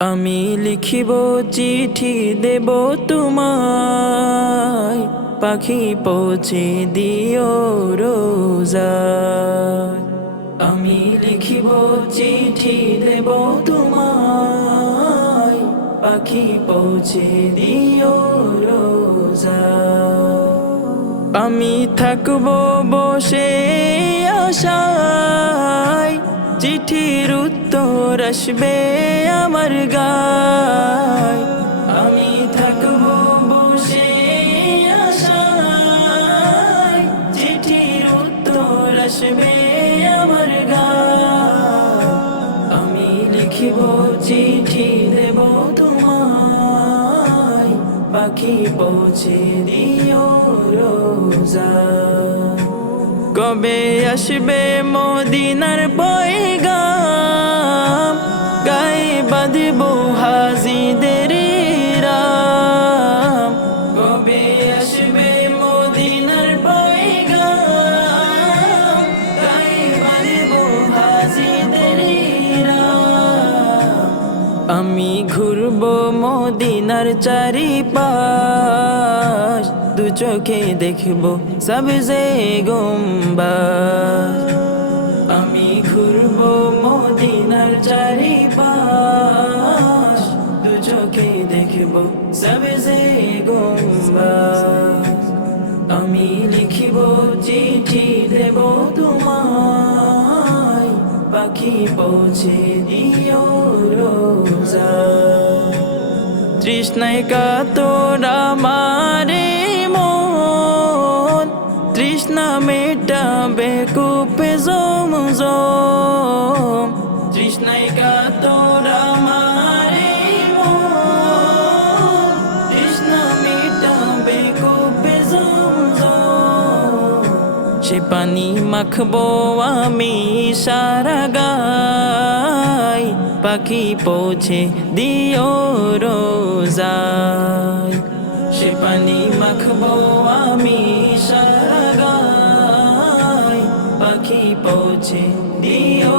আমি লিখিব চিঠি দেব তোমায়, পাখি পৌঁছে দিও রোজায়। আমি লিখিব চিঠি দেব তোমায়, পাখি পৌঁছে দিও রোজায়। আমি থাকব বসে আশায়, চিঠির উত্তর আসবে আমার গায়। আমি থাকব বসে আশায়, চিঠির উত্তর আসবে আমার গায়। আমি লিখিব চিঠি দেব তোমায়, পাখি পৌঁছে দিও রোজায়। কবে আসবে মদিনার পয়গাম, গায়ে বাঁধব হাজিদের রাম। কবে আসবে মদিনার পয়গাম, গায়ে বাঁধব হাজিদের রাম। আমি ঘুরব মদিনার চারিপাশ, দু চোখে দেখব সবজে গুম্বাদ। আমি ঘুরব মদিনার চারিপাশ, দু চোখে দেখব সবজে গুম্বাদ। আমি লিখিব চিঠি দেব তোমায়, পাখি পৌঁছে দিও রোজায়। তৃষ্ণায় কাতর আমারে মন, তৃষ্ণা মেটাবে কূপে জমজম। তৃষ্ণায় কাতর আমারে মন, তৃষ্ণা মেটাবে কূপে জমজম। সে পানি মাখবো আমি সারা গায়, পাখি পৌঁছে দিও রোজায়। সে পানি মাখবো আমি সারা গায়, পাখি পৌঁছে দিও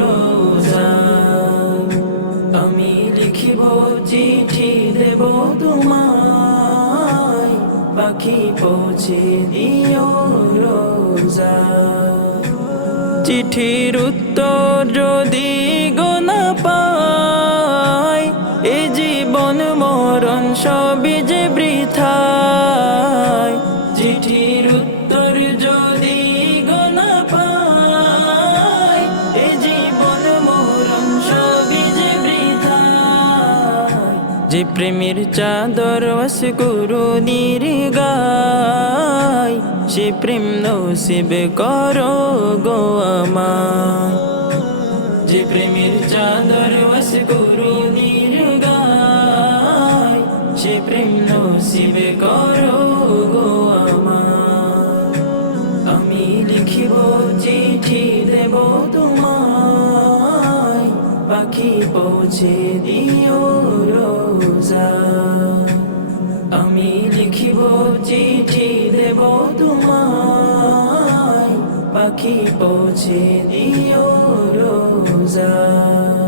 রোজায়। আমি লিখিব চিঠি দেব তোমায়, পাখি পৌঁছে দিও রোজায়। চিঠির উত্তর যদি গোনা পাই, এ জীবন মরণ সবই যে বৃথায়। চিঠির উত্তর যদি গোনা পাই, এ জীবন মরণ সবই যে বৃথায়। যে প্রেমের চাদর অস্কুরুনির গায়, সে প্রেম নসিব করো গো আমায়। যে প্রেমের চাদর অস্কুরুনির গায়, সে প্রেম নসিব করো গো আমায়। আমি লিখিব চিঠি দেব তোমায়, পাখি পৌঁছে দিও রোজায়। আমি লিখিব চিঠি দেব তোমায়, পাখি পৌঁছে দিও রোজায়।